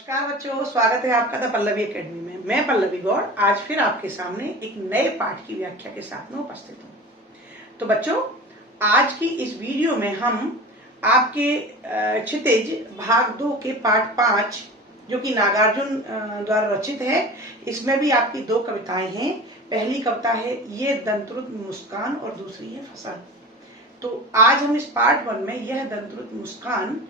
नमस्कार बच्चों, स्वागत है आपका द पल्लवी एकेडमी में। मैं पल्लवी गौड़ आज फिर आपके सामने एक नए पाठ की व्याख्या के साथ में उपस्थित हूँ। तो बच्चों, आज की इस वीडियो में हम आपके क्षितिज भाग 2 के पाठ 5 जो कि नागार्जुन द्वारा रचित है, इसमें भी आपकी 2 कविताएं हैं। पहली कविता है ये दंतरुत मुस्कान और दूसरी है फसल। तो आज हम इस पार्ट 1 में यह दंतरुत मुस्कान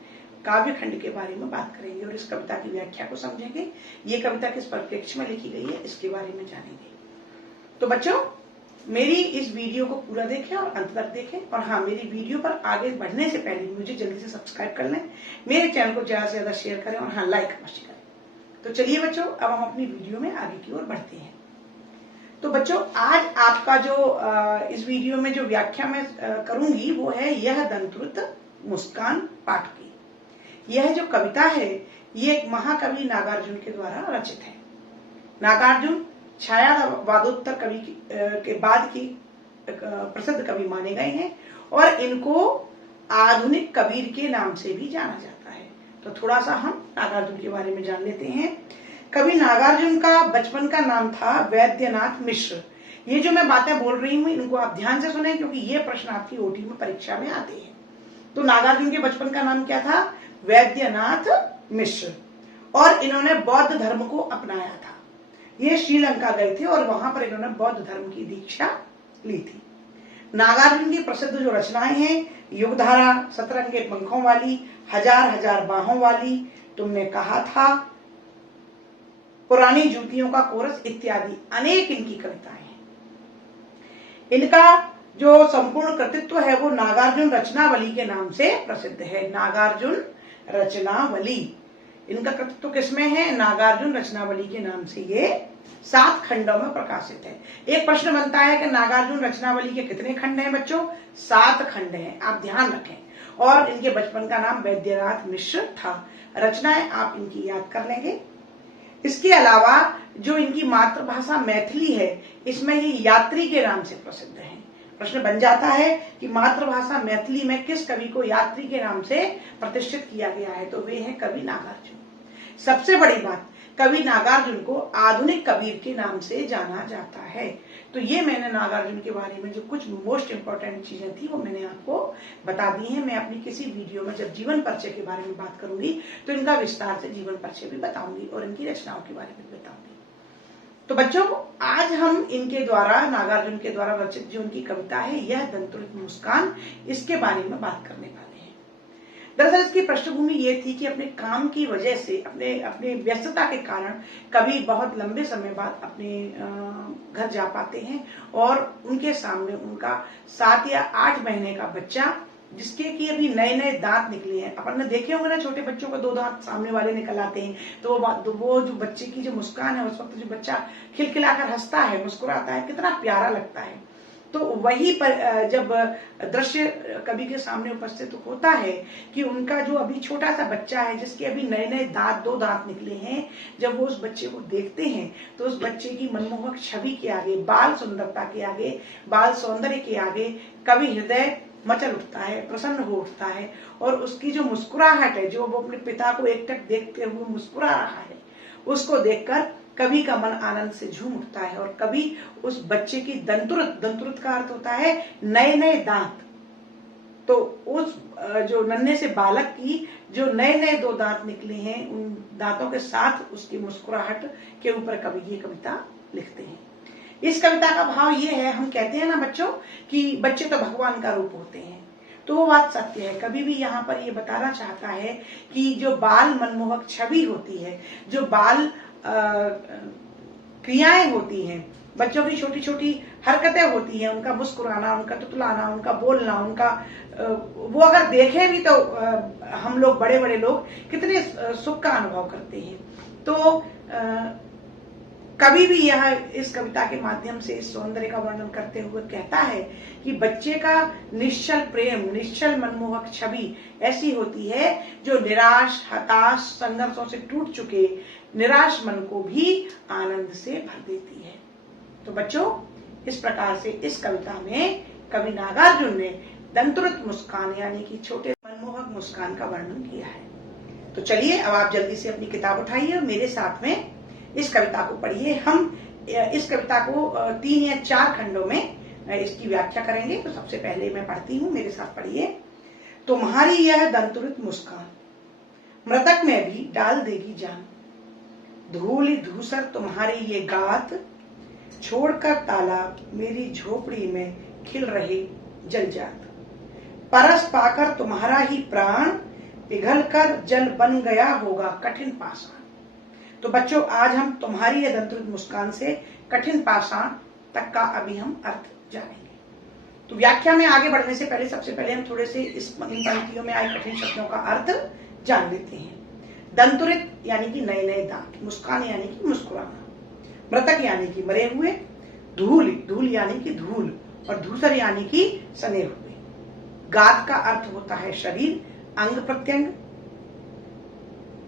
काव्य खंड के बारे में बात करेंगे और इस कविता की व्याख्या को समझेंगे। ये कविता किस परिप्रेक्ष्य में लिखी गई है इसके बारे में जानेंगे। तो बच्चों, मेरी इस वीडियो को पूरा देखें और अंत तक देखें। और हाँ, मेरी वीडियो पर आगे बढ़ने से पहले मुझे जल्दी से सब्सक्राइब कर लें, मेरे चैनल को ज्यादा से ज्यादा शेयर करें और हाँ, लाइक अवश्य करें। तो चलिए बच्चों, अब हम अपनी वीडियो में आगे की ओर बढ़ते हैं। तो बच्चों, आज आपका जो इस वीडियो में जो व्याख्या मैं करूंगी वो है यह दंतरुत मुस्कान पाठ की। यह जो कविता है ये एक महाकवि नागार्जुन के द्वारा रचित है। नागार्जुन छायावादोत्तर कवि के बाद की प्रसिद्ध कवि माने गए हैं और इनको आधुनिक कबीर के नाम से भी जाना जाता है। तो थोड़ा सा हम नागार्जुन के बारे में जान लेते हैं। कवि नागार्जुन का बचपन का नाम था वैद्यनाथ मिश्र। ये जो मैं बातें बोल रही हूँ इनको आप ध्यान से सुने, क्योंकि ये प्रश्न आपकी ओटी में परीक्षा में आते हैं। तो नागार्जुन के बचपन का नाम क्या था? वैद्यनाथ मिश्र। और इन्होंने बौद्ध धर्म को अपनाया था। ये श्रीलंका गए थे और वहां पर इन्होंने बौद्ध धर्म की दीक्षा ली थी। नागार्जुन की प्रसिद्ध जो रचनाएं हैं, युगधारा, सतरंगे पंखों वाली, हजार हजार बाहों वाली, तुमने कहा था, पुरानी जूतियों का कोरस इत्यादि अनेक इनकी कविताएं हैं। इनका जो संपूर्ण कृतित्व है वो नागार्जुन रचनावली के नाम से प्रसिद्ध है। नागार्जुन रचनावली, इनका कृतित्व किसमें है? नागार्जुन रचनावली के नाम से ये 7 खंडों में प्रकाशित है। एक प्रश्न बनता है कि नागार्जुन रचनावली के कितने खंड हैं बच्चों? 7 खंड हैं, आप ध्यान रखें। और इनके बचपन का नाम वैद्यनाथ मिश्र था। रचनाएं आप इनकी याद कर लेंगे। इसके अलावा जो इनकी मातृभाषा मैथिली है, इसमें ये यात्री के नाम से प्रसिद्ध है। प्रश्न बन जाता है कि मातृभाषा मैथिली में किस कवि को यात्री के नाम से प्रतिष्ठित किया गया है? तो वे हैं कवि नागार्जुन। सबसे बड़ी बात, कवि नागार्जुन को आधुनिक कबीर के नाम से जाना जाता है। तो ये मैंने नागार्जुन के बारे में जो कुछ मोस्ट इंपॉर्टेंट चीजें थी वो मैंने आपको बता दी हैं। मैं अपनी किसी वीडियो में जब जीवन परिचय के बारे में बात करूंगी तो इनका विस्तार से जीवन परिचय भी बताऊंगी और इनकी रचनाओं के बारे में बताऊंगी। तो बच्चों, आज हम इनके द्वारा, नागार्जुन के द्वारा रचित जो उनकी कविता है यह दंतरुत मुस्कान, इसके बारे में बात करने वाले हैं। दरअसल इसकी पृष्ठभूमि ये थी कि अपने काम की वजह से, अपने व्यस्तता के कारण कवि बहुत लंबे समय बाद अपने घर जा पाते हैं और उनके सामने उनका 7 या 8 महीने का बच्चा, जिसके कि अभी नए नए दांत निकले हैं। अपन ने देखे होंगे ना, छोटे बच्चों को 2 दांत सामने वाले निकल आते हैं, तो वो जो बच्चे की जो मुस्कान है, उस वक्त जो बच्चा खिलखिलाकर हंसता है, मुस्कुराता है, कितना प्यारा लगता है। तो वही पर जब दृश्य कवि के सामने उपस्थित होता है कि उनका जो अभी छोटा सा बच्चा है, जिसके अभी नए नए 2 दांत निकले हैं, जब वो उस बच्चे को देखते हैं तो उस बच्चे की मनमोहक छवि के आगे, बाल सुंदरता के आगे, बाल सौंदर्य के आगे कवि हृदय मचल उठता है, प्रसन्न हो उठता है। और उसकी जो मुस्कुराहट है, जो वो अपने पिता को एकटक देखते हुए मुस्कुरा रहा है, उसको देखकर कवि का मन आनंद से झूम उठता है। और कवि उस बच्चे की दंतरुत का अर्थ होता है नए नए दांत। तो उस जो नन्हे से बालक की जो नए नए 2 दांत निकले हैं, उन दांतों के साथ उसकी मुस्कुराहट के ऊपर कवि ये कविता लिखते हैं। इस कविता का भाव ये है, हम कहते हैं ना बच्चों कि बच्चे तो भगवान का रूप होते हैं, तो वो बात सत्य है। कभी भी यहाँ पर ये बताना चाहता है कि जो बाल मनमोहक छवि होती है, जो बाल क्रियाएं होती हैं, बच्चों की छोटी छोटी हरकतें होती हैं, उनका मुस्कुराना, उनका तुतलाना, उनका बोलना, उनका वो अगर देखें भी तो हम लोग बड़े बड़े लोग कितने सुख का अनुभव करते हैं। तो कवि भी यह इस कविता के माध्यम से इस सौंदर्य का वर्णन करते हुए कहता है कि बच्चे का निश्चल प्रेम, निश्चल मनमोहक छवि ऐसी होती है जो निराश, हताश, संघर्षों से टूट चुके निराश मन को भी आनंद से भर देती है। तो बच्चों, इस प्रकार से इस कविता में कवि नागार्जुन ने दंतरुत मुस्कान यानी कि छोटे मनमोहक मुस्कान का वर्णन किया है। तो चलिए अब आप जल्दी से अपनी किताब उठाइए और मेरे साथ में इस कविता को पढ़िए। हम इस कविता को 3 या 4 खंडों में इसकी व्याख्या करेंगे। तो सबसे पहले मैं पढ़ती हूँ, मेरे साथ पढ़िए। तुम्हारी यह दंतुरित मुस्कान मृतक में भी डाल देगी जान, धूल धूसर तुम्हारी ये गात, छोड़कर तालाब मेरी झोपड़ी में खिल रहे जलजात, परस पाकर तुम्हारा ही प्राण पिघलकर जल बन गया होगा कठिन पाषाण। तो बच्चों, आज हम तुम्हारी यह दंतुरित मुस्कान से कठिन पाषाण तक का अभी हम अर्थ जानेंगे। तो व्याख्या में आगे बढ़ने से पहले सबसे पहले हम थोड़े से इन पंक्तियों में आए कठिन शब्दों का अर्थ जान लेते हैं। दंतुरित यानी कि नए नए दांत, मुस्कान यानी कि मुस्कुराना, मृतक यानी कि मरे हुए, धूल धूल यानी कि धूल, और धूसर यानी कि सने हुए। गात का अर्थ होता है शरीर, अंग प्रत्यंग।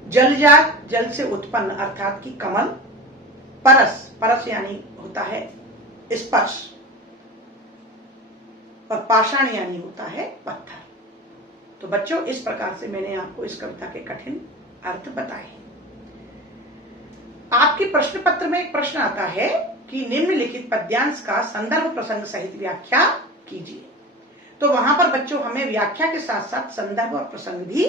जलजात जल से उत्पन्न अर्थात कि कमल। परस परस यानी होता है स्पर्श, और पाषाण यानी होता है पत्थर। तो बच्चों, इस प्रकार से मैंने आपको इस कविता के कठिन अर्थ बताए हैं। आपके प्रश्न पत्र में एक प्रश्न आता है कि निम्नलिखित पद्यांश का संदर्भ प्रसंग सहित व्याख्या कीजिए। तो वहां पर बच्चों हमें व्याख्या के साथ साथ संदर्भ और प्रसंग भी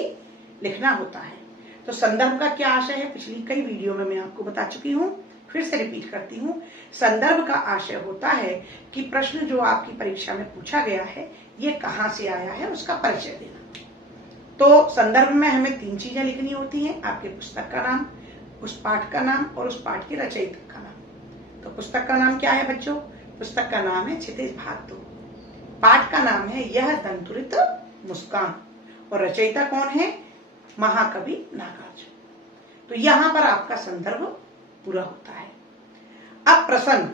लिखना होता है। तो संदर्भ का क्या आशय है, पिछली कई वीडियो में मैं आपको बता चुकी हूं, फिर से रिपीट करती हूं। संदर्भ का आशय होता है कि प्रश्न जो आपकी परीक्षा में पूछा गया है ये कहां से आया है, उसका परिचय देना। तो संदर्भ में हमें 3 चीजें लिखनी होती हैं, आपके पुस्तक का नाम, उस पाठ का नाम और उस पाठ के रचयिता का नाम। तो पुस्तक का नाम क्या है बच्चों? पुस्तक का नाम है क्षितिज भाग 2। पाठ का नाम है यह दंतुरित मुस्कान, और रचयिता कौन है? महाकवि नागार्जुन। तो यहां पर आपका संदर्भ पूरा होता है। अब प्रसंग,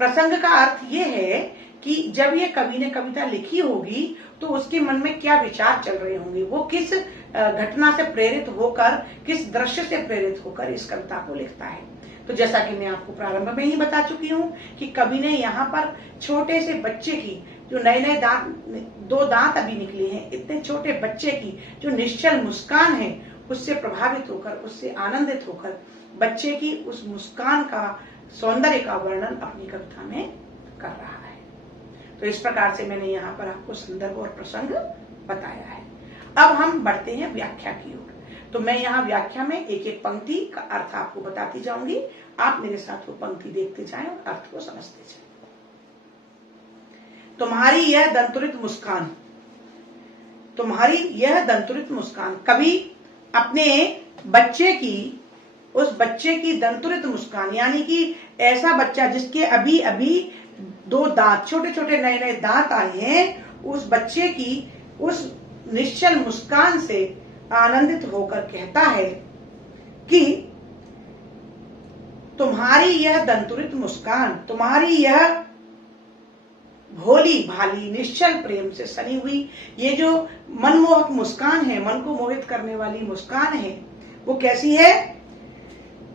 प्रसंग का अर्थ यह है कि जब ये कवि ने कविता लिखी होगी तो उसके मन में क्या विचार चल रहे होंगे, वो किस घटना से प्रेरित होकर, किस दृश्य से प्रेरित होकर इस कविता को लिखता है। तो जैसा कि मैं आपको प्रारंभ में ही बता चुकी हूँ कि कवि ने यहाँ पर छोटे से बच्चे की, जो नए नए दांत, 2 दांत अभी निकले हैं, इतने छोटे बच्चे की जो निश्चल मुस्कान है, उससे प्रभावित होकर, उससे आनंदित होकर बच्चे की उस मुस्कान का, सौंदर्य का वर्णन अपनी कविता में कर रहा है। तो इस प्रकार से मैंने यहाँ पर आपको संदर्भ और प्रसंग बताया है। अब हम बढ़ते हैं व्याख्या की ओर। तो मैं यहाँ व्याख्या में एक एक पंक्ति का अर्थ आपको बताती जाऊंगी, आप मेरे साथ वो पंक्ति देखते जाएं और अर्थ को समझते जाएं। तुम्हारी यह दंतुरित मुस्कान, तुम्हारी यह दंतुरित मुस्कान, कवि अपने बच्चे की, उस बच्चे की दंतुरित मुस्कान यानी कि ऐसा बच्चा जिसके अभी अभी 2 दांत, छोटे छोटे नए नए दांत आए हैं, उस बच्चे की उस निश्चल मुस्कान से आनंदित होकर कहता है कि तुम्हारी यह दंतुरित मुस्कान, तुम्हारी यह भोली भाली निश्चल प्रेम से सनी हुई ये जो मनमोहक मुस्कान है, मन को मोहित करने वाली मुस्कान है, वो कैसी है?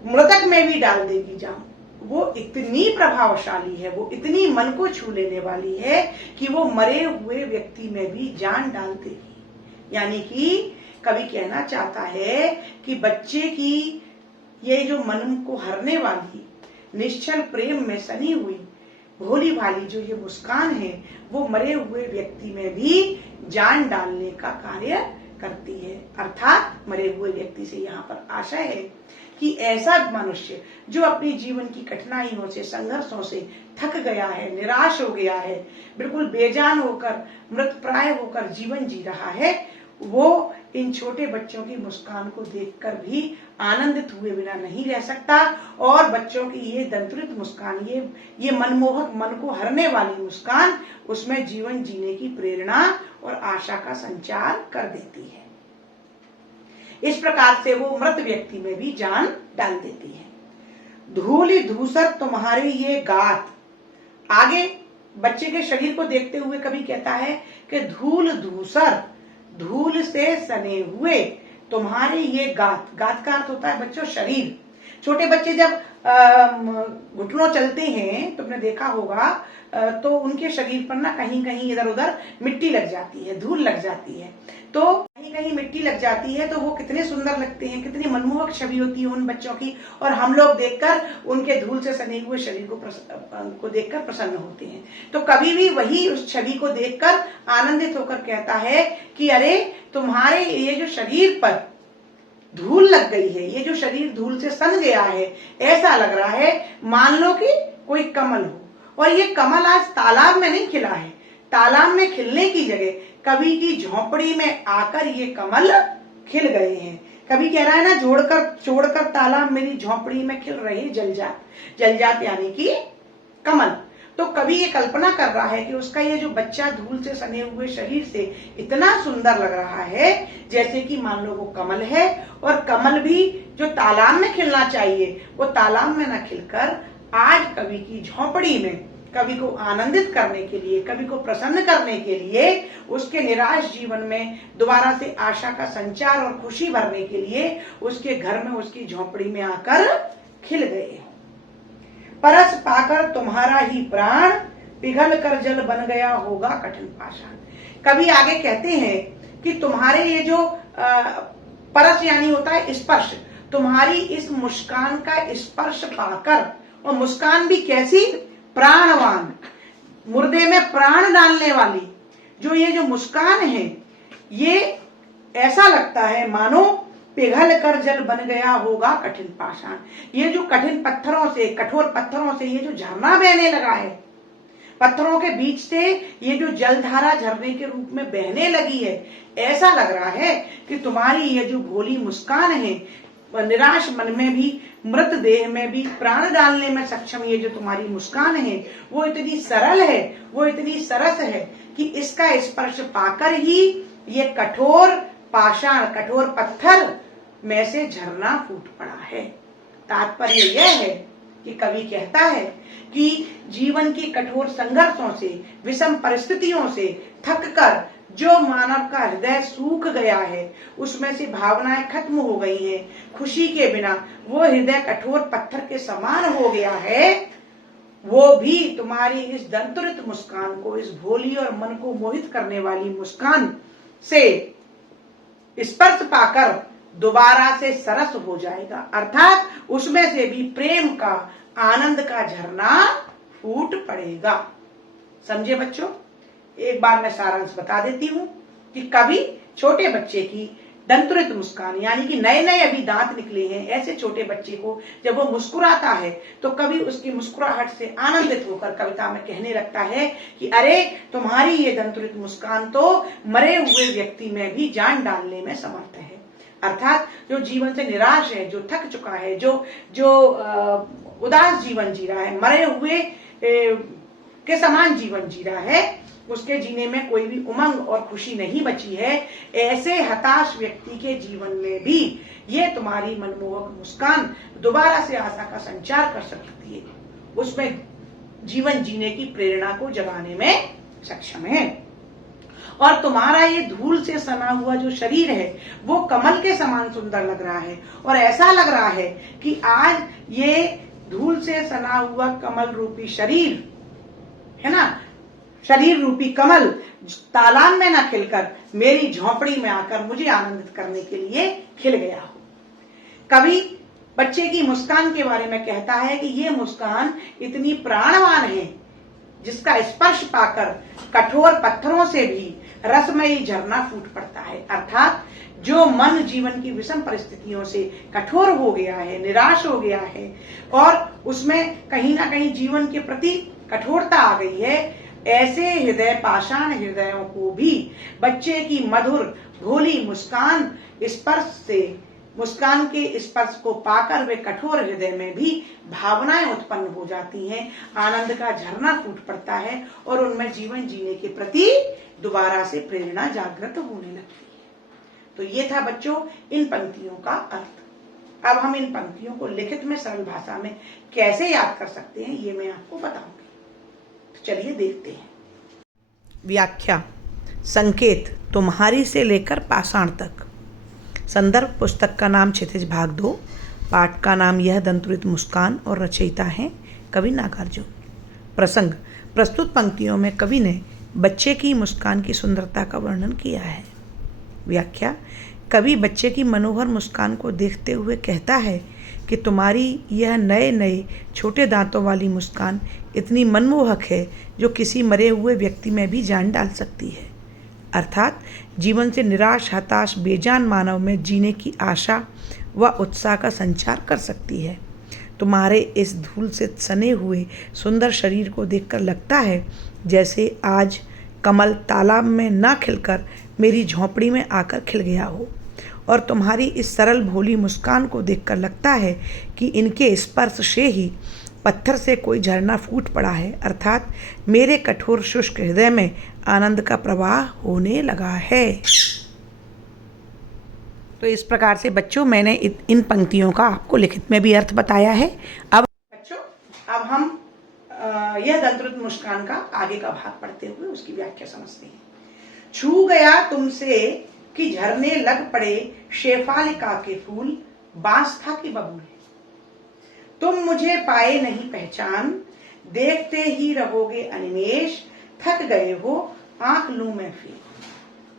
मृतक में भी डाल देगी जान। वो इतनी प्रभावशाली है, वो इतनी मन को छू लेने वाली है कि वो मरे हुए व्यक्ति में भी जान डाल देगी। यानी कि कवि कहना चाहता है कि बच्चे की ये जो मन को हरने वाली निश्चल प्रेम में सनी हुई भोली भाली जो ये मुस्कान है, वो मरे हुए व्यक्ति में भी जान डालने का कार्य करती है। अर्थात मरे हुए व्यक्ति से यहाँ पर आशय है कि ऐसा मनुष्य जो अपनी जीवन की कठिनाइयों से, संघर्षों से थक गया है, निराश हो गया है, बिल्कुल बेजान होकर, मृतप्राय होकर जीवन जी रहा है, वो इन छोटे बच्चों की मुस्कान को देखकर भी आनंदित हुए बिना नहीं रह सकता, और बच्चों की ये दंतुरित मुस्कान, ये मनमोहक, मन को हरने वाली मुस्कान उसमें जीवन जीने की प्रेरणा और आशा का संचार कर देती है। इस प्रकार से वो मृत व्यक्ति में भी जान डाल देती है। धूल धूसर तुम्हारे ये गात, आगे बच्चे के शरीर को देखते हुए कवि कहता है कि धूल धूसर, धूल से सने हुए तुम्हारे ये गात, गात का अर्थ होता है बच्चों शरीर, छोटे बच्चे जब घुटनों चलते हैं, तुमने देखा होगा, तो उनके शरीर पर ना कहीं कहीं इधर उधर मिट्टी लग जाती है, धूल लग जाती है। तो कहीं कहीं मिट्टी लग जाती है तो वो कितने सुंदर लगते हैं, कितनी मनमोहक छवि होती है उन बच्चों की, और हम लोग देखकर उनके धूल से सने हुए शरीर को देखकर प्रसन्न होते हैं। तो कभी भी वही उस छवि को देखकर आनंदित होकर कहता है कि अरे तुम्हारे ये जो शरीर पर धूल लग गई है, ये जो शरीर धूल से सन गया है, ऐसा लग रहा है मान लो कि कोई कमल हो, और ये कमल आज तालाब में नहीं खिला है, तालाब में खिलने की जगह कवि की झोपड़ी में आकर ये कमल खिल गए हैं। कवि कह रहा है ना, छोड़कर तालाब मेरी झोपड़ी में खिल रहे जलजात यानी कि कमल। तो कवि ये कल्पना कर रहा है कि उसका ये जो बच्चा धूल से सने हुए शरीर से इतना सुंदर लग रहा है जैसे कि मान लो वो कमल है, और कमल भी जो तालाब में खिलना चाहिए वो तालाब में न खिलकर आज कवि की झोपड़ी में कवि को आनंदित करने के लिए, कवि को प्रसन्न करने के लिए, उसके निराश जीवन में दोबारा से आशा का संचार और खुशी भरने के लिए उसके घर में, उसकी झोपड़ी में आकर खिल गए। परस पाकर तुम्हारा ही प्राण पिघल कर जल बन गया होगा कठिन पाषाण। कवि आगे कहते हैं कि तुम्हारे ये जो परस यानी होता है स्पर्श, तुम्हारी इस मुस्कान का स्पर्श पाकर, और मुस्कान भी कैसी, प्राणवान, मुर्दे में प्राण डालने वाली, जो ये जो मुस्कान है ये ऐसा लगता है मानो पिघल कर जल बन गया होगा कठिन पाषाण। ये जो कठिन पत्थरों से, कठोर पत्थरों से ये जो झरना बहने लगा है, पत्थरों के बीच से ये जो जलधारा झरने के रूप में बहने लगी है, ऐसा लग रहा है कि तुम्हारी ये जो भोली मुस्कान है, निराश मन में भी, मृत देह में भी प्राण डालने में सक्षम ये जो तुम्हारी मुस्कान है वो इतनी सरल है, वो इतनी सरस है कि इसका स्पर्श पाकर ही ये कठोर पाषाण, कठोर पत्थर में से झरना फूट पड़ा है। तात्पर्य यह है कि कवि कहता है कि जीवन की कठोर संघर्षों से, विषम परिस्थितियों से थककर जो मानव का हृदय सूख गया है, उसमें से भावनाएं खत्म हो गई हैं, खुशी के बिना वो हृदय कठोर पत्थर के समान हो गया है, वो भी तुम्हारी इस दंतुरित मुस्कान को, इस भोली और मन को मोहित करने वाली मुस्कान से स्पर्श पाकर दोबारा से सरस हो जाएगा, अर्थात उसमें से भी प्रेम का, आनंद का झरना फूट पड़ेगा। समझे बच्चों? एक बार मैं सारांश बता देती हूँ कि कवि छोटे बच्चे की दंतुरित मुस्कान, यानी कि नए नए अभी दांत निकले हैं, ऐसे छोटे बच्चे को जब वो मुस्कुराता है तो कवि उसकी मुस्कुराहट से आनंदित होकर कविता में कहने लगता है कि अरे तुम्हारी ये दंतुरित मुस्कान तो मरे हुए व्यक्ति में भी जान डालने में समर्थ है। अर्थात जो जीवन से निराश है, जो थक चुका है, जो उदास जीवन जी रहा है, मरे हुए के समान जीवन जी रहा है, उसके जीने में कोई भी उमंग और खुशी नहीं बची है, ऐसे हताश व्यक्ति के जीवन में भी ये तुम्हारी मनमोहक मुस्कान दोबारा से आशा का संचार कर सकती है, उसमें जीवन जीने की प्रेरणा को जगाने में सक्षम है। और तुम्हारा ये धूल से सना हुआ जो शरीर है वो कमल के समान सुंदर लग रहा है, और ऐसा लग रहा है कि आज ये धूल से सना हुआ कमल रूपी शरीर है ना, शरीर रूपी कमल तालाब में ना खिलकर मेरी झोपड़ी में आकर मुझे आनंदित करने के लिए खिल गया हो। कवि बच्चे की मुस्कान के बारे में कहता है कि ये मुस्कान इतनी प्राणवान है जिसका स्पर्श पाकर कठोर पत्थरों से भी रसमयी झरना फूट पड़ता है। अर्थात जो मन जीवन की विषम परिस्थितियों से कठोर हो गया है, निराश हो गया है, और उसमें कहीं ना कहीं जीवन के प्रति कठोरता आ गई है, ऐसे हृदय, पाषाण हृदयों को भी बच्चे की मधुर भोली मुस्कान स्पर्श से, मुस्कान के स्पर्श को पाकर वे कठोर हृदय में भी भावनाएं उत्पन्न हो जाती हैं, आनंद का झरना फूट पड़ता है, और उनमें जीवन जीने के प्रति दोबारा से प्रेरणा जागृत होने लगती है। तो ये था बच्चों इन पंक्तियों का अर्थ। अब हम इन पंक्तियों को लिखित में सरल भाषा में कैसे याद कर सकते हैं ये मैं आपको बताऊंगी। तो चलिए देखते हैं। व्याख्या। संकेत, तुम्हारी से लेकर पाषाण तक। संदर्भ पुस्तक का नाम क्षितिज भाग 2, पाठ का नाम यह दंतुरित मुस्कान और रचयिता हैं कवि नागार्जुन। प्रसंग, प्रस्तुत पंक्तियों में कवि ने बच्चे की मुस्कान की सुंदरता का वर्णन किया है। व्याख्या, कवि बच्चे की मनोहर मुस्कान को देखते हुए कहता है कि तुम्हारी यह नए नए छोटे दांतों वाली मुस्कान इतनी मनमोहक है जो किसी मरे हुए व्यक्ति में भी जान डाल सकती है। अर्थात जीवन से निराश, हताश, बेजान मानव में जीने की आशा व उत्साह का संचार कर सकती है। तुम्हारे इस धूल से सने हुए सुंदर शरीर को देखकर लगता है जैसे आज कमल तालाब में ना खिलकर मेरी झोंपड़ी में आकर खिल गया हो, और तुम्हारी इस सरल भोली मुस्कान को देखकर लगता है कि इनके स्पर्श से ही पत्थर से कोई झरना फूट पड़ा है, अर्थात मेरे कठोर शुष्क हृदय में आनंद का प्रवाह होने लगा है। तो इस प्रकार से बच्चों मैंने इन पंक्तियों का आपको लिखित में भी अर्थ बताया है। अब बच्चों, अब हम यह दंतुरित मुस्कान का आगे का भाग पढ़ते हुए उसकी व्याख्या समझते हैं। छू गया तुमसे कि झरने लग पड़े शेफालिका के फूल, बांस था कि बबूल, तुम मुझे पाए नहीं पहचान, देखते ही रहोगे अनिमेष, थक गए हो आंख लूं मैं फिर।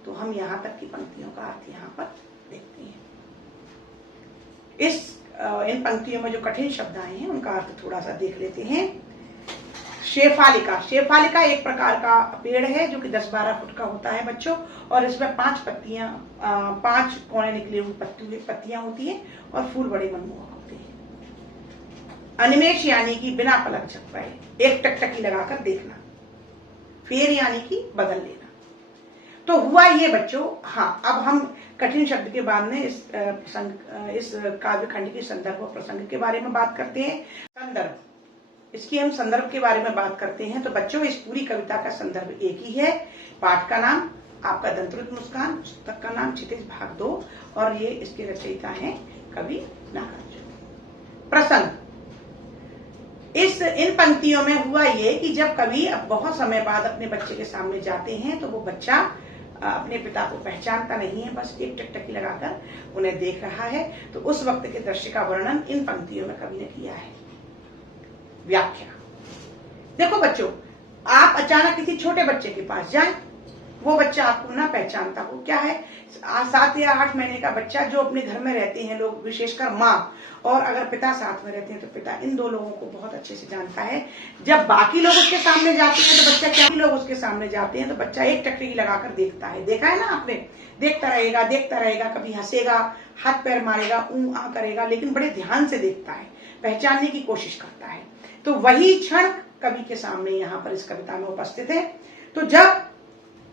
तो हम यहां तक की पंक्तियों का अर्थ यहां पर देखते हैं। इन पंक्तियों में जो कठिन शब्द आए हैं उनका अर्थ थोड़ा सा देख लेते हैं। शेफालिका, शेफालिका एक प्रकार का पेड़ है जो कि 10-12 फुट का होता है बच्चों, और इसमें 5 पत्तियां, 5 कोने निकले हुए पत्तियां होती हैं और फूल बड़े मनमोहक होते हैं। अनिमेष यानी कि बिना पलक झपकाए, एक टकटकी लगाकर देखना, फेर यानी कि बदल लेना। तो हुआ ये बच्चों। हाँ, अब हम कठिन शब्द के बाद में इस काव्य खंड के संदर्भ और प्रसंग के बारे में बात करते हैं। संदर्भ, इसकी हम संदर्भ के बारे में बात करते हैं। तो बच्चों, इस पूरी कविता का संदर्भ एक ही है। पाठ का नाम आपका दंतुरित मुस्कान, पुस्तक का नाम क्षितिज भाग 2, और ये इसके रचयिता हैं कवि नागार्जुन। प्रसंग, इन पंक्तियों में हुआ ये कि जब कवि अब बहुत समय बाद अपने बच्चे के सामने जाते हैं तो वो बच्चा अपने पिता को पहचानता नहीं है, बस एक टकटकी लगाकर उन्हें देख रहा है। तो उस वक्त के दृश्य का वर्णन इन पंक्तियों में कवि ने किया है। व्याख्या, देखो बच्चों, आप अचानक किसी छोटे बच्चे के पास जाएं, वो बच्चा आपको ना पहचानता हो, क्या है 7 या 8 महीने का बच्चा जो अपने घर में रहते हैं लोग, विशेषकर माँ और अगर पिता साथ में रहते हैं तो पिता, इन 2 लोगों को बहुत अच्छे से जानता है। जब बाकी लोग उसके सामने जाते हैं तो बच्चा, क्या लोग उसके सामने जाते हैं तो बच्चा एक टकटकी लगाकर देखता है। देखा है ना आपने, देखता रहेगा, कभी हंसेगा, हाथ पैर मारेगा, ऊं आ करेगा, लेकिन बड़े ध्यान से देखता है, पहचानने की कोशिश करता है। तो वही क्षण कवि के सामने यहाँ पर इस कविता में उपस्थित है। तो जब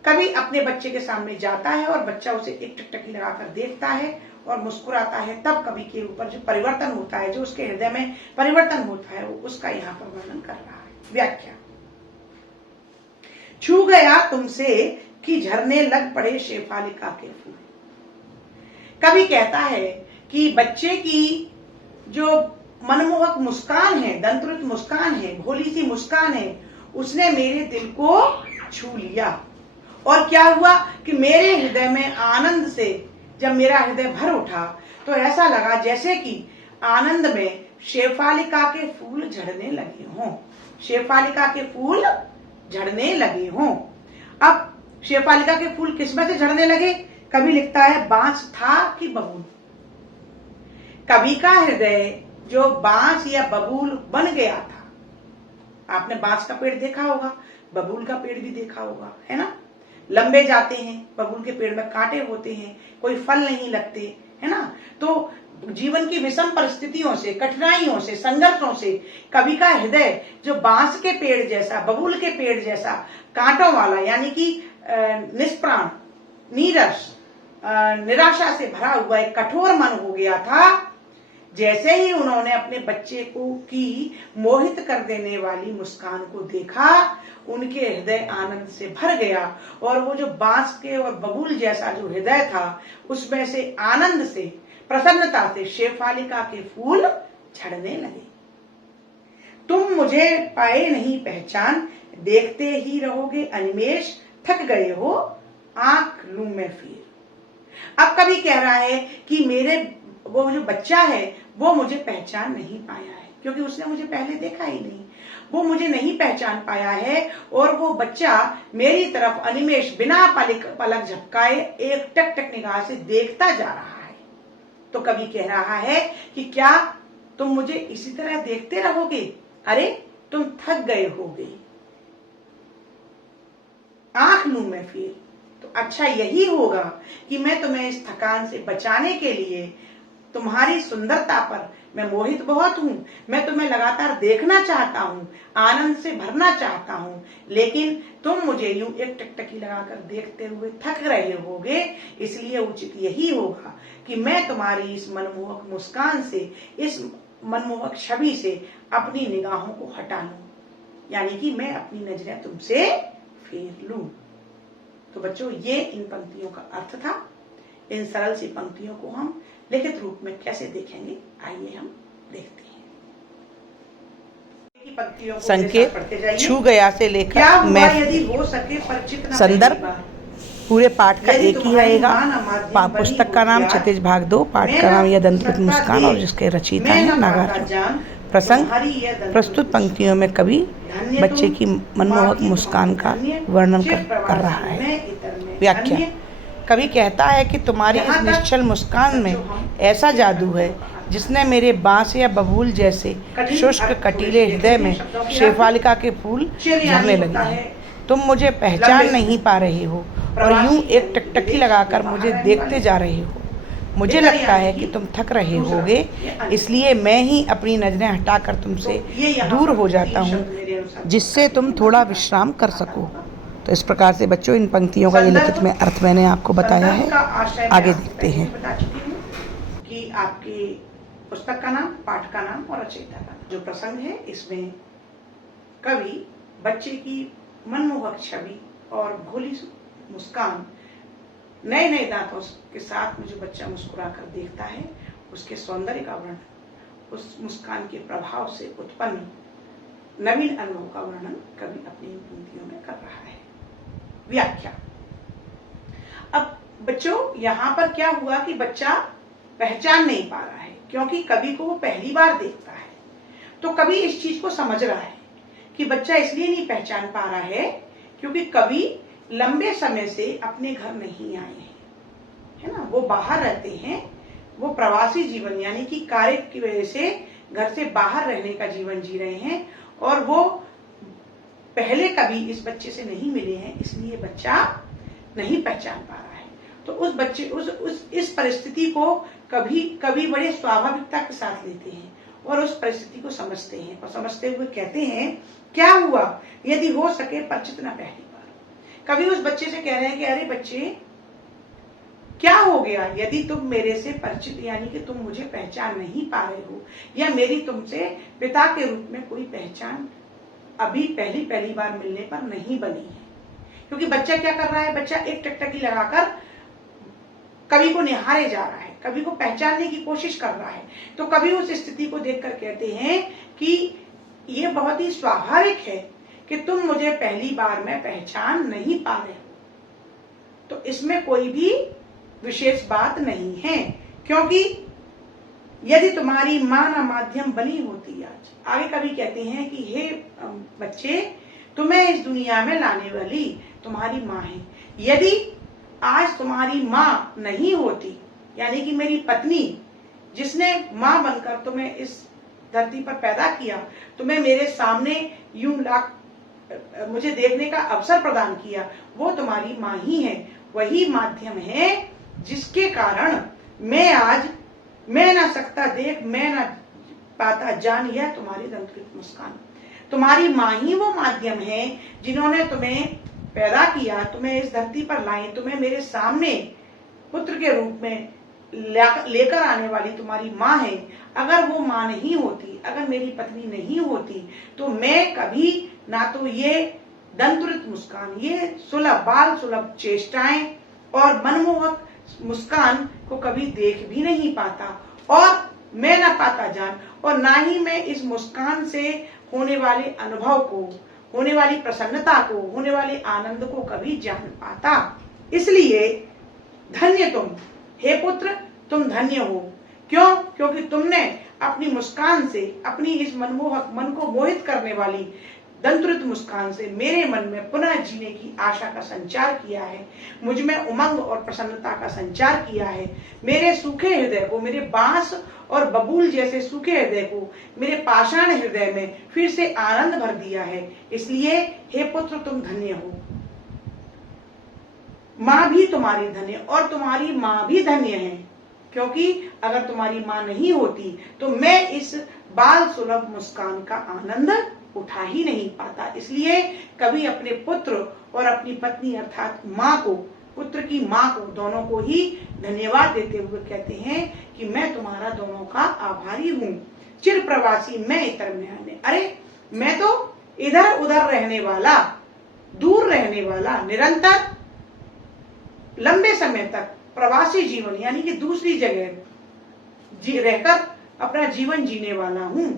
कवि अपने बच्चे के सामने जाता है और बच्चा उसे एक टकटकी लगाकर देखता है और मुस्कुराता है, तब कवि के ऊपर जो परिवर्तन होता है, जो उसके हृदय में परिवर्तन होता है, वो उसका यहाँ पर वर्णन कर रहा है। व्याख्या, छू गया तुमसे कि झरने लग पड़े शेफालिका के फूल। कवि कहता है कि बच्चे की जो मनमोहक मुस्कान है, दंतुरित मुस्कान है, भोली सी मुस्कान है, उसने मेरे दिल को छू लिया। और क्या हुआ कि मेरे हृदय में आनंद से जब मेरा हृदय भर उठा तो ऐसा लगा जैसे कि आनंद में शेफालिका के फूल झड़ने लगे हों, शेफालिका के फूल झड़ने लगे हों। अब शेफालिका के फूल किस में से झड़ने लगे? कवि लिखता है, बांस था कि बबूल। कवि का हृदय जो बांस या बबूल बन गया था। आपने बांस का पेड़ देखा होगा, बबूल का पेड़ भी देखा होगा, है ना। लंबे जाते हैं, बबूल के पेड़ में कांटे होते हैं, कोई फल नहीं लगते, है ना। तो जीवन की विषम परिस्थितियों से, कठिनाइयों से, संघर्षों से कवि का हृदय जो बांस के पेड़ जैसा, बबूल के पेड़ जैसा कांटों वाला, यानी कि निष्प्राण, नीरस, निराशा से भरा हुआ एक कठोर मन हो गया था। जैसे ही उन्होंने अपने बच्चे को की मोहित कर देने वाली मुस्कान को देखा, उनके हृदय आनंद से भर गया और वो जो बांस के और बबूल जैसा जो हृदय था, उसमें से आनंद से, प्रसन्नता से शेफालिका के फूल झड़ने लगे। तुम मुझे पाए नहीं पहचान, देखते ही रहोगे अनिमेष, थक गए हो आंख लूं मैं फिर। अब कवि कह रहा है कि मेरे वो जो बच्चा है वो मुझे पहचान नहीं पाया है, क्योंकि उसने मुझे पहले देखा ही नहीं, वो मुझे नहीं पहचान पाया है। और वो बच्चा मेरी तरफ अनिमेष बिना पलक झपकाए एक टक टक निगाह से देखता जा रहा है। तो कवि कह रहा है कि क्या तुम मुझे इसी तरह देखते रहोगे? अरे तुम थक गए होगे, आंख लूं मैं फिर? तो अच्छा यही होगा कि मैं तुम्हें इस थकान से बचाने के लिए, तुम्हारी सुंदरता पर मैं मोहित बहुत हूं, मैं तुम्हें लगातार देखना चाहता हूं, आनंद से भरना चाहता हूं, लेकिन तुम मुझे यूं एक टकटकी लगाकर देखते हुए थक रहे होगे। इसलिए उचित यही होगा कि मैं तुम्हारी इस मनमोहक मुस्कान से, इस मनमोहक छवि से अपनी निगाहों को हटा लूं, यानी कि मैं अपनी नजरें तुमसे फेर लूं। तो बच्चों, ये इन पंक्तियों का अर्थ था। इन सरल सी पंक्तियों को हम लिखित रूप में कैसे देखेंगे, आइए हम देखते हैं। संकेत छू गया से लेकर मैं यदि हो सके परिचित संदर्भ पूरे पाठ का एक ही रहेगा। पुस्तक का नाम क्षितिज भाग 2, पाठ का नाम यह दंतकृत मुस्कान और जिसके रचयिता हैं नागार्जुन। प्रसंग, प्रस्तुत पंक्तियों में कवि बच्चे की मनमोहक मुस्कान का वर्णन कर रहा है। व्याख्या, कवि कहता है कि तुम्हारी इस निश्चल मुस्कान में ऐसा जादू है जिसने मेरे बांस या बबूल जैसे शुष्क कटीले हृदय में शेफालिका के फूल झरने लगे हैं। तुम मुझे पहचान नहीं पा रहे हो और यूं एक टकटकी लगाकर मुझे देखते जा रहे हो। मुझे लगता है कि तुम थक रहे होगे, इसलिए मैं ही अपनी नजरें हटाकर तुमसे दूर हो जाता हूँ, जिससे तुम थोड़ा विश्राम कर सको। तो इस प्रकार से बच्चों, इन पंक्तियों का ये लिखित में अर्थ मैंने आपको बताया है। आगे देखते हैं। बता चुकी हूँ कि आपके पुस्तक का नाम, पाठ का नाम और रचयिता का नाम। जो प्रसंग है इसमें कवि बच्चे की मनमोहक छवि और भोली मुस्कान, नए नए दांतों के साथ में जो बच्चा मुस्कुरा कर देखता है, उसके सौंदर्य का वर्णन, उस मुस्कान के प्रभाव से उत्पन्न नवीन अनुभव का वर्णन कवि अपनी पंक्तियों में कर रहा है। व्याख्या, अब बच्चों यहाँ पर क्या हुआ कि बच्चा पहचान नहीं पा रहा है, क्योंकि कवि को वो पहली बार देखता है। तो कवि इस चीज को समझ रहा है कि बच्चा इसलिए नहीं पहचान पा रहा है क्योंकि कवि लंबे समय से अपने घर नहीं आए हैं, है ना, वो बाहर रहते हैं, वो प्रवासी जीवन यानी कि कार्य की वजह से घर से बाहर रहने का जीवन जी रहे हैं, और वो पहले कभी इस बच्चे से नहीं मिले हैं, इसलिए बच्चा नहीं पहचान पा रहा है। तो उस बच्चे इस परिस्थिति को कभी बड़े स्वाभाविकता के साथ लेते हैं और उस परिस्थिति को समझते हैं, और समझते हुए कहते हैं, क्या हुआ यदि हो सके परिचित न पहली बार। कभी उस बच्चे से कह रहे हैं कि अरे बच्चे, क्या हो गया यदि तुम मेरे से परिचित, यानी कि तुम मुझे पहचान नहीं पा रहे हो, या मेरी तुमसे पिता के रूप में कोई पहचान अभी पहली बार मिलने पर नहीं बनी है। क्योंकि बच्चा क्या कर रहा है, बच्चा एक टकटकी लगाकर कवि को निहारे जा रहा है, कवि को पहचानने की कोशिश कर रहा है। तो कवि उस स्थिति को देखकर कहते हैं कि ये बहुत ही स्वाभाविक है कि तुम मुझे पहली बार में पहचान नहीं पा रहे हो। तो इसमें कोई भी विशेष बात नहीं है, क्योंकि यदि तुम्हारी मां न माध्यम बनी होती आज। आगे कवि कहते हैं कि हे बच्चे, तुम्हें इस दुनिया में लाने वाली तुम्हारी माँ है। यदि आज तुम्हारी माँ नहीं होती, यानी कि मेरी पत्नी जिसने माँ बनकर तुम्हें इस धरती पर पैदा किया, तुम्हें मेरे सामने यूं मुझे देखने का अवसर प्रदान किया, वो तुम्हारी माँ ही है। वही माध्यम है जिसके कारण मैं ना सकता देख, मैं ना पाता जान, यह तुम्हारी दंतकृत मुस्कान। तुम्हारी माँ ही वो माध्यम है जिन्होंने तुम्हें पैदा किया, तुम्हें इस धरती पर लाई, तुम्हें मेरे सामने पुत्र के रूप में लेकर आने वाली तुम्हारी माँ है। अगर वो माँ नहीं होती, अगर मेरी पत्नी नहीं होती, तो मैं कभी ना तो ये दंतकृत मुस्कान, ये सुलभ बाल सुलभ चेष्टाएं और मनमोहक मुस्कान को कभी देख भी नहीं पाता, और मैं ना पाता जान, और ना ही मैं इस मुस्कान से होने वाले अनुभव को, होने वाली प्रसन्नता को, होने वाले आनंद को कभी जान पाता। इसलिए धन्य तुम, हे पुत्र, तुम धन्य हो क्यों? क्योंकि तुमने अपनी मुस्कान से, अपनी इस मनमोहक, मन को मोहित करने वाली दंतुरित मुस्कान से मेरे मन में पुनः जीने की आशा का संचार किया है, मुझ में उमंग और प्रसन्नता का संचार किया है, मेरे सूखे हृदय को, मेरे बांस और बबूल जैसे सूखे हृदय को मेरे पाषाण हृदय में फिर से आनंद भर दिया है। इसलिए हे पुत्र, तुम धन्य हो। माँ भी तुम्हारी धन्य और तुम्हारी माँ भी धन्य है, क्योंकि अगर तुम्हारी माँ नहीं होती तो मैं इस बाल सुलभ मुस्कान का आनंद उठा ही नहीं पाता। इसलिए कभी अपने पुत्र और अपनी पत्नी अर्थात माँ को, पुत्र की माँ को, दोनों को ही धन्यवाद देते हुए कहते हैं कि मैं तुम्हारा दोनों का आभारी हूँ। चिर प्रवासी मैं इतर में आने, अरे मैं तो इधर उधर रहने वाला, दूर रहने वाला, निरंतर लंबे समय तक प्रवासी जीवन यानी कि दूसरी जगह रहकर अपना जीवन जीने वाला हूं।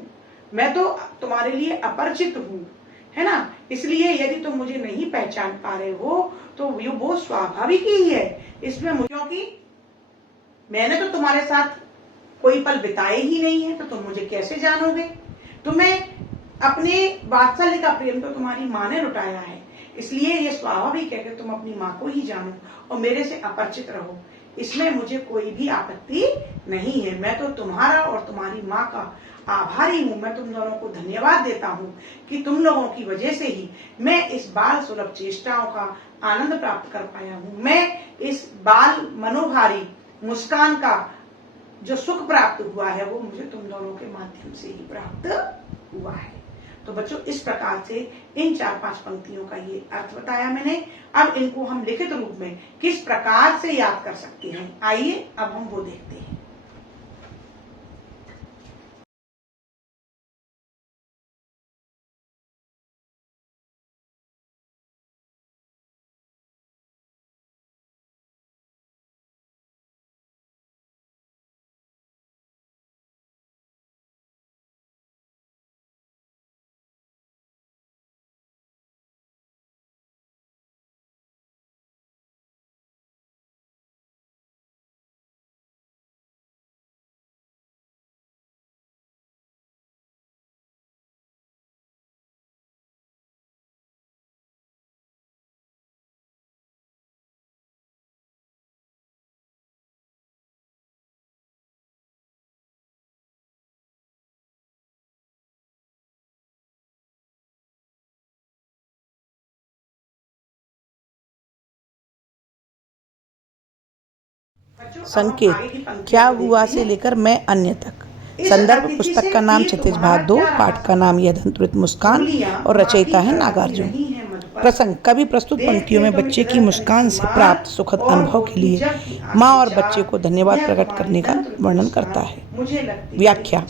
मैं तो तुम्हारे लिए अपरिचित हूं, है ना। इसलिए यदि तुम मुझे नहीं पहचान पा रहे हो तो ये वो स्वाभाविक ही है इसमें, क्योंकि मैंने तो तुम्हारे साथ कोई पल बिताए ही नहीं है, तो तुम मुझे कैसे जानोगे। तुम्हें अपने वात्सल्य का प्रेम तो तुम्हारी माँ ने लुटाया है, इसलिए ये स्वाभाविक है कि तुम अपनी माँ को ही जानो और मेरे से अपरिचित रहो। इसमें मुझे कोई भी आपत्ति नहीं है। मैं तो तुम्हारा और तुम्हारी माँ का आभारी हूँ। मैं तुम दोनों को धन्यवाद देता हूँ कि तुम लोगों की वजह से ही मैं इस बाल सुलभ चेष्टाओं का आनंद प्राप्त कर पाया हूँ। मैं इस बाल मनोहारी मुस्कान का जो सुख प्राप्त हुआ है वो मुझे तुम दोनों के माध्यम से ही प्राप्त हुआ है। तो बच्चों, इस प्रकार से इन 4-5 पंक्तियों का ये अर्थ बताया मैंने। अब इनको हम लिखित रूप में किस प्रकार से याद कर सकते हैं, आइए अब हम वो देखते हैं। संकेत क्या हुआ से लेकर मैं अन्य तक। संदर्भ पुस्तक का नाम क्षितिज भाग 2, पाठ का नाम यह दंतुरित मुस्कान और रचयिता है नागार्जुन। प्रसंग कवि प्रस्तुत पंक्तियों में बच्चे की मुस्कान से प्राप्त सुखद अनुभव के लिए माँ और बच्चे को धन्यवाद प्रकट करने का वर्णन करता है। व्याख्या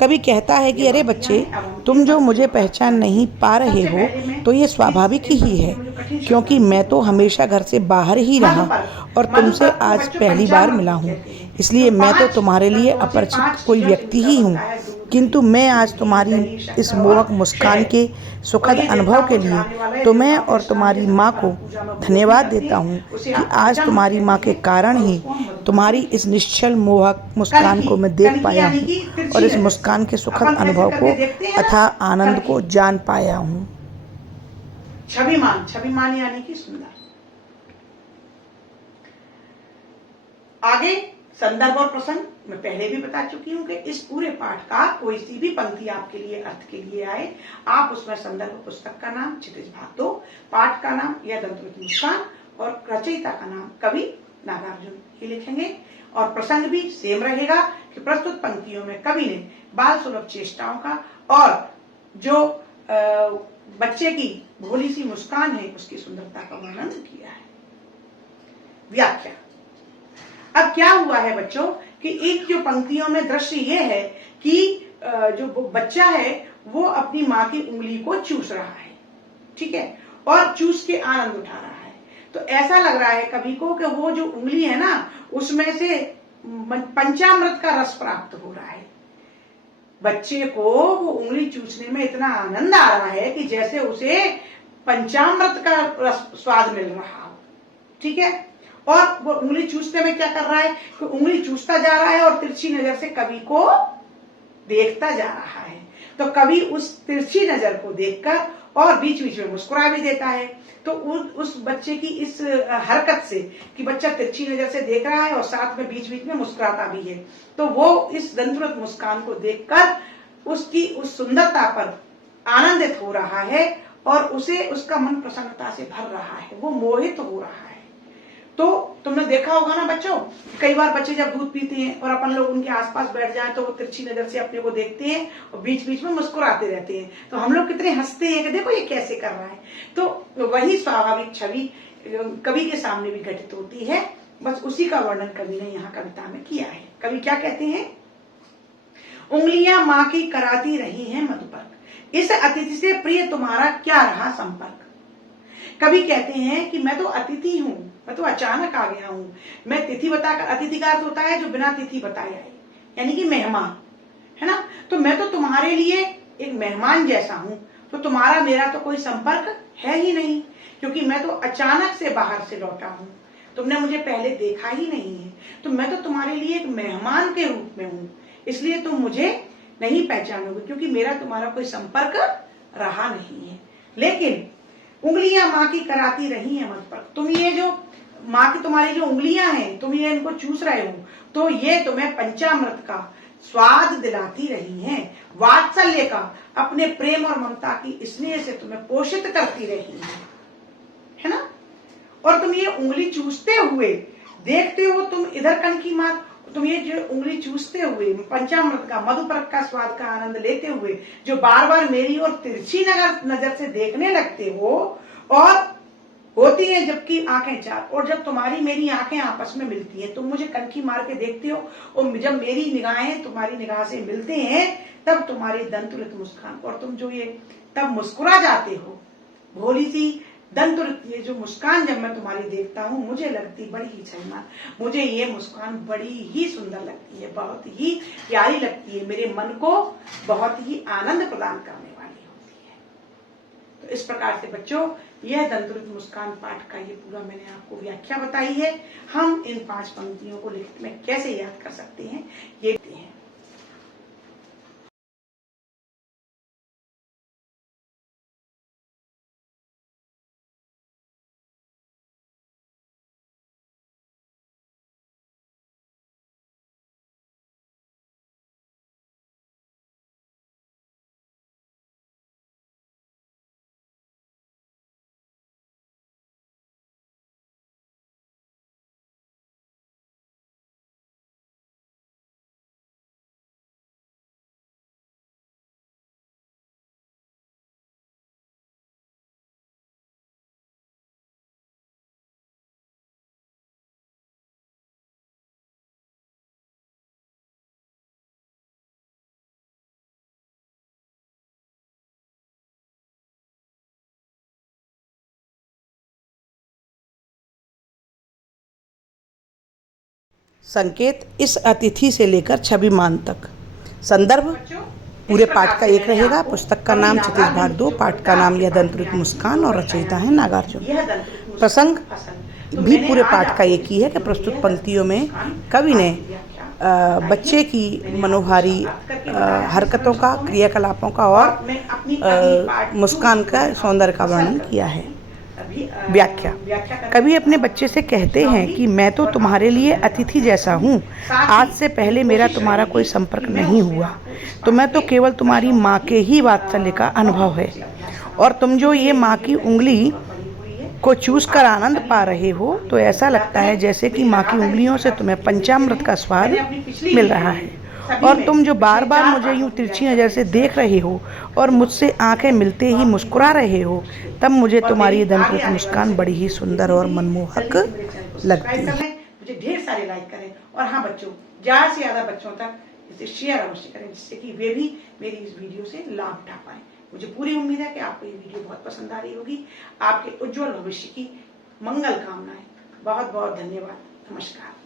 कवि कहता है कि अरे बच्चे, तुम जो मुझे पहचान नहीं पा रहे हो तो ये स्वाभाविक ही है, क्योंकि मैं तो हमेशा घर से बाहर ही रहा और तुमसे आज पहली बार मिला हूँ। इसलिए मैं तो तुम्हारे लिए अपरिचित कोई व्यक्ति ही हूँ, किंतु मैं आज तुम्हारी इस मोहक मुस्कान के सुखद अनुभव के लिए तुम्हें और तुम्हारी माँ को धन्यवाद देता हूँ कि आज तुम्हारी माँ के कारण ही तुम्हारी इस निश्चल मोहक मुस्कान को मैं देख पाया हूँ और इस मुस्कान के सुखद अनुभव को अथाह आनंद को जान पाया हूँ। छविमान, छविमान यानी कि सुंदर। आगे संदर्भ और प्रसंग मैं पहले भी बता चुकी हूँ कि इस पूरे पाठ का कोई सी भी पंक्ति आपके लिए अर्थ के लिए आए, आप उसमें संदर्भ पुस्तक का नाम क्षितिज भाग 2, पाठ का नाम यह दंतुरित मुस्कान और रचयिता का नाम कवि नागार्जुन ही लिखेंगे। और प्रसंग भी सेम रहेगा कि प्रस्तुत पंक्तियों में कवि ने बाल सुलभ चेष्टाओं का और जो बच्चे की भोली सी मुस्कान है उसकी सुंदरता का वर्णन किया है। व्याख्या अब क्या हुआ है बच्चों कि एक जो पंक्तियों में दृश्य ये है कि जो बच्चा है वो अपनी माँ की उंगली को चूस रहा है, ठीक है, और चूस के आनंद उठा रहा है। तो ऐसा लग रहा है कवि को कि वो जो उंगली है ना उसमें से पंचामृत का रस प्राप्त हो रहा है। बच्चे को वो उंगली चूसने में इतना आनंद आ रहा है कि जैसे उसे पंचामृत का रस स्वाद मिल रहा हो, ठीक है। और वो उंगली चूसने में क्या कर रहा है कि उंगली चूसता जा रहा है और तिरछी नजर से कवि को देखता जा रहा है। तो कवि उस तिरछी नजर को देखकर और बीच बीच में मुस्कुरा भी देता है। तो उस बच्चे की इस हरकत से कि बच्चा तिरछी नजर से देख रहा है और साथ में बीच बीच में मुस्कुराता भी है, तो वो इस दंतुरत मुस्कान को देखकर उसकी उस सुंदरता पर आनंदित हो रहा है और उसे उसका मन प्रसन्नता से भर रहा है, वो मोहित हो रहा है। तो तुमने देखा होगा ना बच्चों, कई बार बच्चे जब दूध पीते हैं और अपन लोग उनके आसपास बैठ जाएं तो वो तिरछी नजर से अपने को देखते हैं और बीच बीच में मुस्कुराते रहते हैं। तो हम लोग कितने हंसते हैं कि देखो ये कैसे कर रहा है। तो वही स्वाभाविक छवि कवि के सामने भी घटित होती है, बस उसी का वर्णन कवि ने यहाँ कविता में किया है। कवि क्या कहते हैं, उंगलियां माँ की कराती रही हैं मधुपर्क, इस अतिथि से प्रिय तुम्हारा क्या रहा संपर्क। कवि कहते हैं कि मैं तो अतिथि हूँ, मैं तो अचानक आ गया हूँ। मैं तिथि बताकर, अतिथि का अर्थ होता है जो बिना तिथि बताए आए, यानी कि मेहमान, है ना। तो मैं तो तुम्हारे लिए एक मेहमान जैसा हूँ, तो तुम्हारा मेरा तो कोई संपर्क है ही नहीं, क्योंकि मैं तो अचानक से बाहर से लौटा हूँ, तुमने मुझे पहले देखा ही नहीं है। तो मैं तो तुम्हारे लिए एक मेहमान के रूप में हूँ, इसलिए तुम मुझे नहीं पहचानोगे, क्योंकि मेरा तुम्हारा कोई संपर्क रहा नहीं है। लेकिन उंगलियां माँ की कराती रही हैं मत पर, तुम ये जो माँ की तुम्हारी जो उंगलियां हैं, तुम ये इनको चूस रहे हो, तो ये तुम्हें पंचामृत का स्वाद दिलाती रही हैं, वात्सल्य का, अपने प्रेम और ममता की स्नेह से तुम्हें पोषित करती रही हैं, है ना। और तुम ये उंगली चूसते हुए देखते हो, तुम इधर कनकी मार, तुम ये जो उंगली चूसते हुए पंचामृत का, मधुपर्क का स्वाद का आनंद लेते हुए जो बार बार मेरी और तिरछी नजर से देखने लगते हो, और होती है जबकि आंखें चार, और जब तुम्हारी मेरी आंखें आपस में मिलती हैं, तुम मुझे कनखी मार के देखते हो, और जब मेरी निगाहें तुम्हारी निगाह से मिलते हैं, तब तुम्हारी दंतुलित मुस्कान, और तुम जो ये तब मुस्कुरा जाते हो, भोली सी दंतुलित ये जो मुस्कान जब मैं तुम्हारी देखता हूँ, मुझे लगती बड़ी ही छलना, मुझे ये मुस्कान बड़ी ही सुंदर लगती है, बहुत ही प्यारी लगती है, मेरे मन को बहुत ही आनंद प्रदान करने वाली होती है। तो इस प्रकार से बच्चों, यह दंतुलित मुस्कान पाठ का ये पूरा मैंने आपको व्याख्या बताई है। हम इन 5 पंक्तियों को लिखित में कैसे याद कर सकते हैं, ये हैं। संकेत इस अतिथि से लेकर छविमान तक। संदर्भ पूरे पाठ का एक रहेगा। पुस्तक का नाम क्षितिज भाग 2, पाठ का नाम यह दंतुलित मुस्कान और रचयिता है नागार्जुन। प्रसंग भी पूरे पाठ का एक ही है कि प्रस्तुत पंक्तियों में कवि ने बच्चे की मनोहारी हरकतों का, क्रियाकलापों का और मुस्कान का, सौंदर्य का वर्णन किया है। व्याख्या। कवि अपने बच्चे से कहते हैं कि मैं तो तुम्हारे लिए अतिथि जैसा हूँ, आज से पहले मेरा तुम्हारा कोई संपर्क नहीं हुआ, तो मैं तो केवल तुम्हारी माँ के ही वात्सल्य का अनुभव है, और तुम जो ये माँ की उंगली को चूस कर आनंद पा रहे हो, तो ऐसा लगता है जैसे कि माँ की उंगलियों से तुम्हें पंचामृत का स्वाद मिल रहा है, और तुम जो बार बार मुझे यूं तिरछी नज़र से देख रहे हो और मुझसे आंखें मिलते ही मुस्कुरा रहे हो, तब मुझे तुम्हारी दंतुलित मुस्कान बड़ी ही सुंदर और मनमोहक लगती है। मुझे ढेर सारे लाइक करें, और हाँ बच्चों, ज़्यादा से ज़्यादा बच्चों तक इसे शेयर अवश्य करें, जिससे कि वे भी मेरी इस वीडियो से लाभ उठा पाएं। मुझे पूरी उम्मीद है कि आपको ये वीडियो बहुत पसंद आ रही होगी। आपके उज्जवल भविष्य की मंगल कामनाएं। बहुत बहुत धन्यवाद। नमस्कार।